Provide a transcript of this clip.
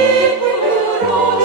і